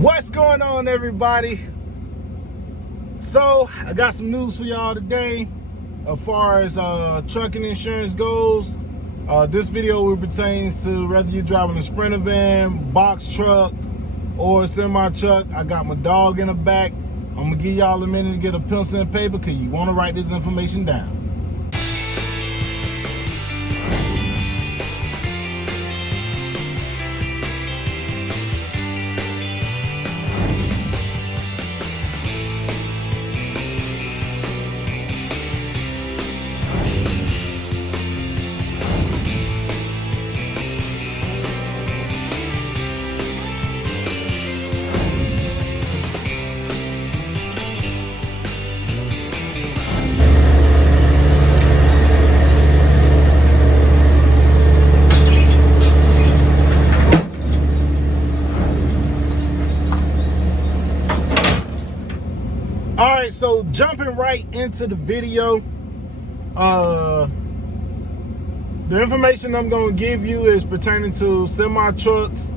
What's going on, everybody? So I got some news for y'all today as far as trucking insurance goes. This video will pertain to whether you're driving a Sprinter van, box truck, or a semi truck. I got my dog in the back. I'm gonna give y'all a minute to get a pencil and paper because you want to write this information down. All right, so jumping right into the video, the information I'm going to give you is pertaining to semi trucks,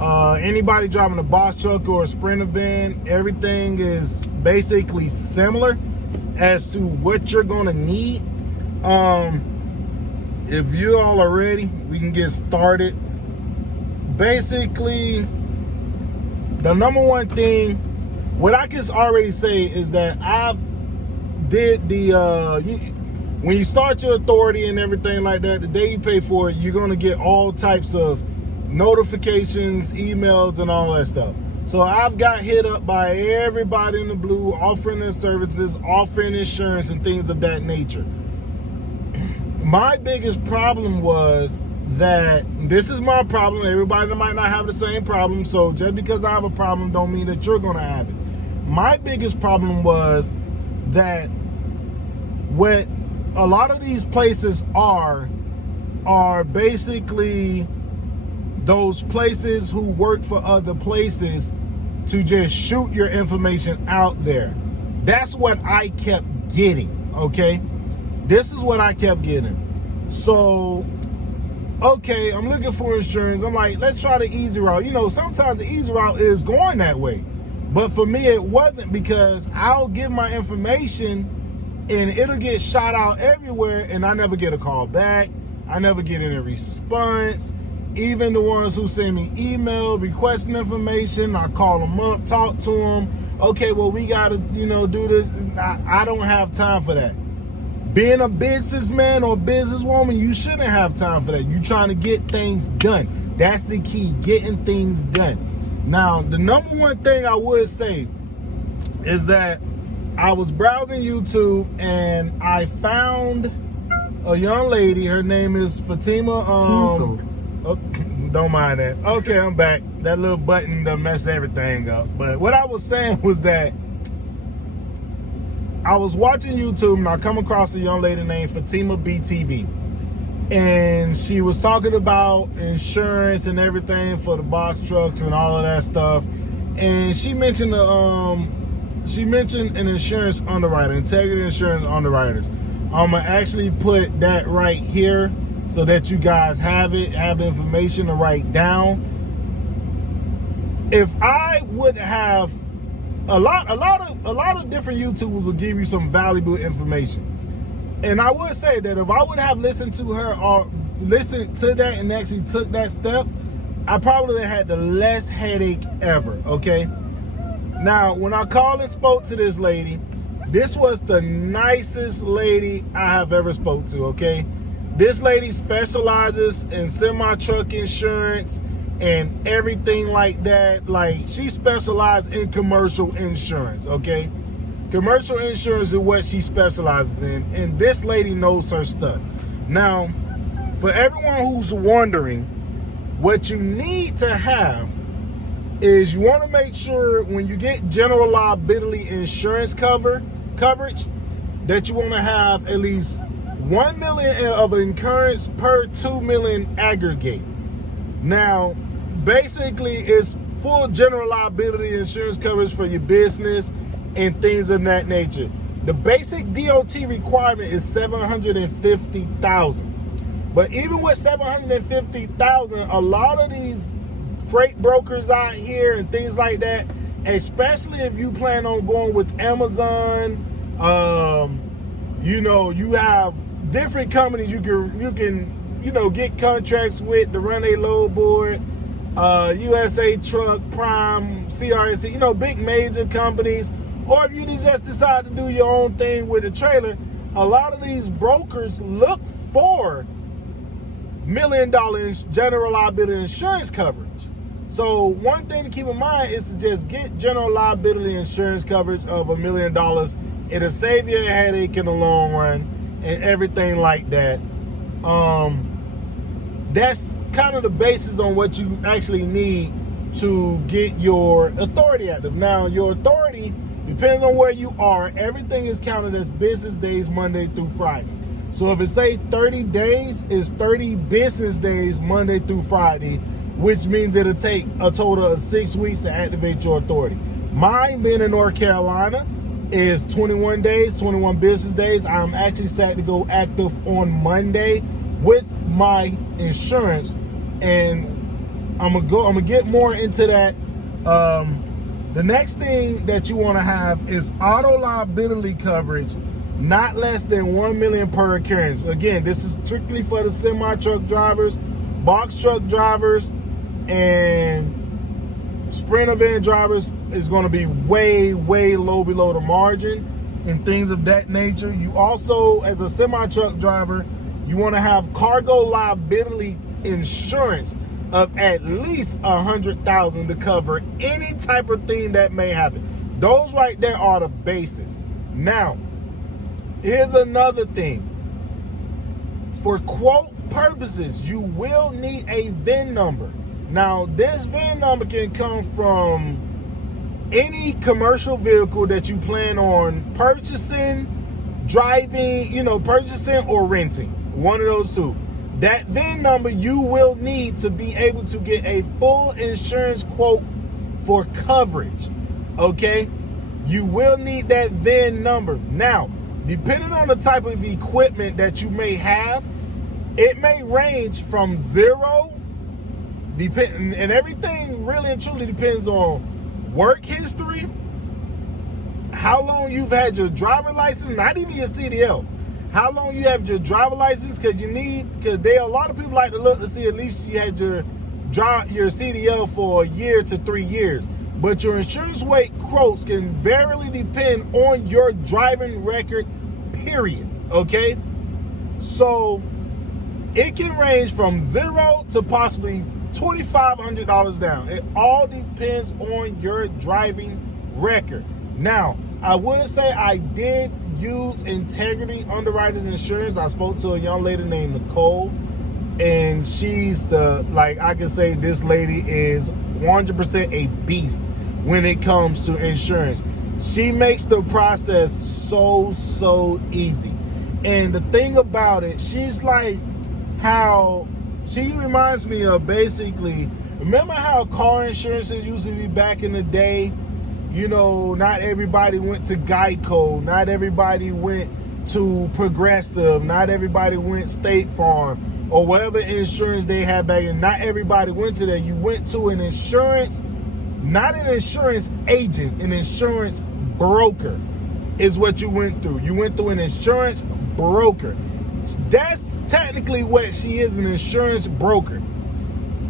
anybody driving a box truck or a Sprinter van. Everything is basically similar as to what you're going to need. If you all are ready, we can get started. Basically, the number one thing, what I can already say is that I've did the, when you start your authority and everything like that, the day you pay for it, you're going to get all types of notifications, emails, and all that stuff. So I've got hit up by everybody in the blue offering their services, offering insurance, and things of that nature. My biggest problem was that this is my problem. Everybody might not have the same problem. So just because I have a problem don't mean that you're going to have it. My biggest problem was that what a lot of these places are basically those places who work for other places to just shoot your information out there. That's what I kept getting, okay? This is what I kept getting. So, okay, I'm looking for insurance. I'm like, let's try the easy route. You know, sometimes the easy route is going that way. But for me, it wasn't, because I'll give my information and it'll get shot out everywhere and I never get a call back. I never get any response. Even the ones who send me email requesting information, I call them up, talk to them. Okay, well, we got to, do this. I don't have time for that. Being a businessman or businesswoman, you shouldn't have time for that. You're trying to get things done. That's the key, getting things done. Now, the number one thing I would say is that I was browsing YouTube and I found a young lady. Her name is Fatima. Oh, don't mind that. Okay, I'm back. That little button done messed everything up. But what I was saying was that I was watching YouTube and I come across a young lady named Fatima BeTV. And she was talking about insurance and everything for the box trucks and all of that stuff. And she mentioned an insurance underwriter, Integrity Insurance Underwriters. I'm gonna actually put that right here so that you guys have the information to write down. If I would have a lot of different YouTubers will give you some valuable information. And I would say that if I would have listened to her or listened to that and actually took that step, I probably had the less headache ever, okay? Now, when I called and spoke to this lady, this was the nicest lady I have ever spoke to, okay? This lady specializes in semi-truck insurance and everything like that. Like, she specialized in commercial insurance, okay? Commercial insurance is what she specializes in, and this lady knows her stuff. Now, for everyone who's wondering, what you need to have is you want to make sure when you get general liability insurance coverage that you want to have at least 1 million of incurrence per 2 million aggregate. Now, basically, it's full general liability insurance coverage for your business and things of that nature. The basic DOT requirement is $750,000. But even with $750,000, a lot of these freight brokers out here and things like that, especially if you plan on going with Amazon. You have different companies you can get contracts with to run a load board. USA Truck, Prime, CRSC, big major companies. Or if you just decide to do your own thing with a trailer, a lot of these brokers look for $1 million general liability insurance coverage. So one thing to keep in mind is to just get general liability insurance coverage of $1 million. It'll save you a headache in the long run and everything like that. That's kind of the basis on what you actually need to get your authority active. Now, your authority depends on where you are. Everything is counted as business days, Monday through Friday. So if it say 30 days, it's 30 business days, Monday through Friday, which means it'll take a total of 6 weeks to activate your authority. Mine, being in North Carolina, is 21 days, 21 business days. I'm actually set to go active on Monday with my insurance, and I'm gonna get more into that. The next thing that you want to have is auto liability coverage, not less than $1 million per occurrence. Again, this is strictly for the semi-truck drivers, box truck drivers, and Sprinter van drivers is going to be way low below the margin and things of that nature. You also, as a semi-truck driver, you want to have cargo liability insurance of at least $100,000 to cover any type of thing that may happen. Those right there are the basis. Now, here's another thing. For quote purposes, you will need a VIN number. Now, this VIN number can come from any commercial vehicle that you plan on purchasing, driving, purchasing or renting. One of those two. That VIN number you will need to be able to get a full insurance quote for coverage. Okay? You will need that VIN number. Now, depending on the type of equipment that you may have, it may range from zero, and everything really and truly depends on work history, how long you've had your driver license, not even your CDL. How long you have your driver license, because a lot of people like to look to see at least you had your CDL for a year to 3 years. But your insurance rate quotes can vary depend on your driving record, period. Okay? So it can range from zero to possibly $2,500 down. It all depends on your driving record. Now, I would say I did use Integrity Underwriters Insurance. I spoke to a young lady named Nicole, and she's I can say this lady is 100% a beast when it comes to insurance. She makes the process so easy. And the thing about it, she's like how she reminds me of basically, remember how car insurances used to be back in the day? Not everybody went to Geico, not everybody went to Progressive, not everybody went State Farm, or whatever insurance they had back then. Not everybody went to that. You went to an insurance, not an insurance agent, an insurance broker is what you went through. You went through an insurance broker. That's technically what she is, an insurance broker.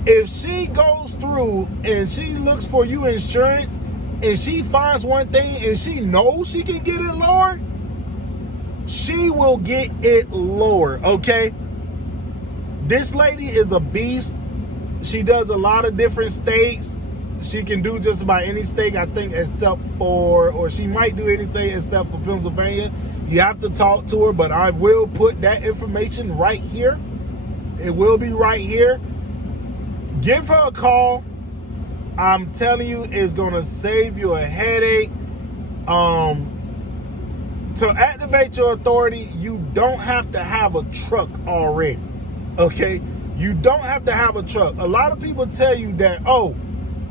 If she goes through and she looks for you insurance and she finds one thing and she knows she can get it lower, she will get it lower, okay? This lady is a beast. She does a lot of different states. She can do just about any state, I think, or she might do anything except for Pennsylvania. You have to talk to her, but I will put that information right here. It will be right here. Give her a call. I'm telling you, it's going to save you a headache. To activate your authority, you don't have to have a truck already. Okay? You don't have to have a truck. A lot of people tell you that,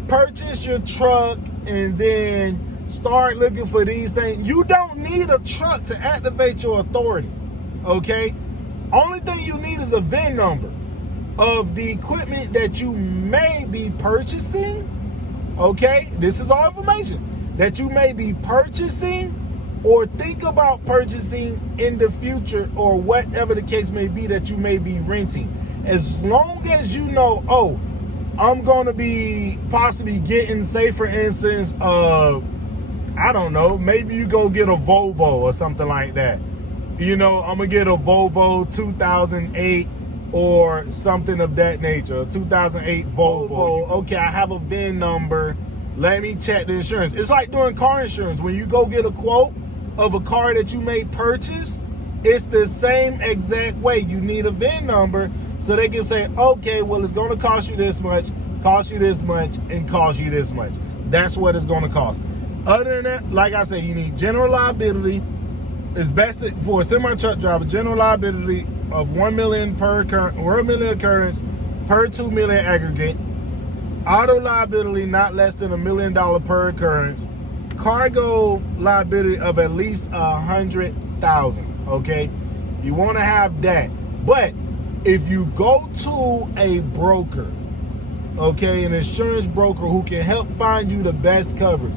purchase your truck and then start looking for these things. You don't need a truck to activate your authority. Okay? Only thing you need is a VIN number. of the equipment that you may be purchasing. Okay, this is all information that you may be purchasing or think about purchasing in the future, or whatever the case may be that you may be renting. As long as you know, oh, I'm going to be possibly getting, say for instance, I don't know, maybe you go get a Volvo or something like that. You know, I'm going to get a Volvo 2008 or something of that nature, a 2008 Volvo. Okay, I have a VIN number. Let me check the insurance. It's like doing car insurance. When you go get a quote of a car that you may purchase, it's the same exact way. You need a VIN number so they can say, okay, well, it's going to cost you this much, cost you this much, and cost you this much. That's what it's going to cost. Other than that, like I said, you need general liability. It's best for a semi-truck driver, general liability of $1 million occurrence per $2 million aggregate. Auto liability not less than $1 million per occurrence. Cargo liability of at least $100,000. Okay, you want to have that. But if you go to a broker, okay, an insurance broker who can help find you the best coverage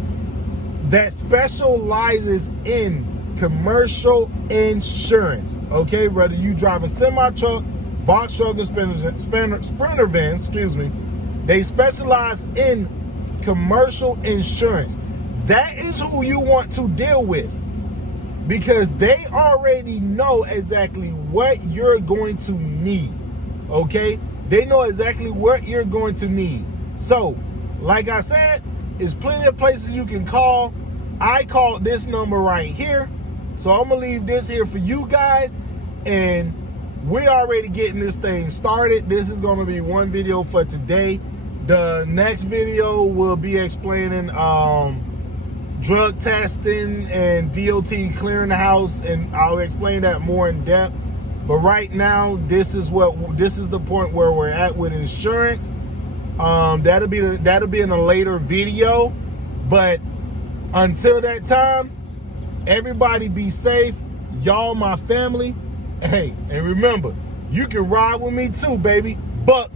that specializes in commercial insurance, okay, whether you drive a semi-truck, box truck, or sprinter van, excuse me, they specialize in commercial insurance. That is who you want to deal with, because they already know exactly what you're going to need, okay? They know exactly what you're going to need. So, like I said, there's plenty of places you can call. I called this number right here. So I'm going to leave this here for you guys. And we're already getting this thing started. This is going to be one video for today. The next video will be explaining drug testing and DOT clearing the house, and I'll explain that more in depth. But right now, this is the point where we're at with insurance. That'll be in a later video. But until that time, everybody be safe. Y'all my family. Hey, and remember, you can ride with me too, baby. Buck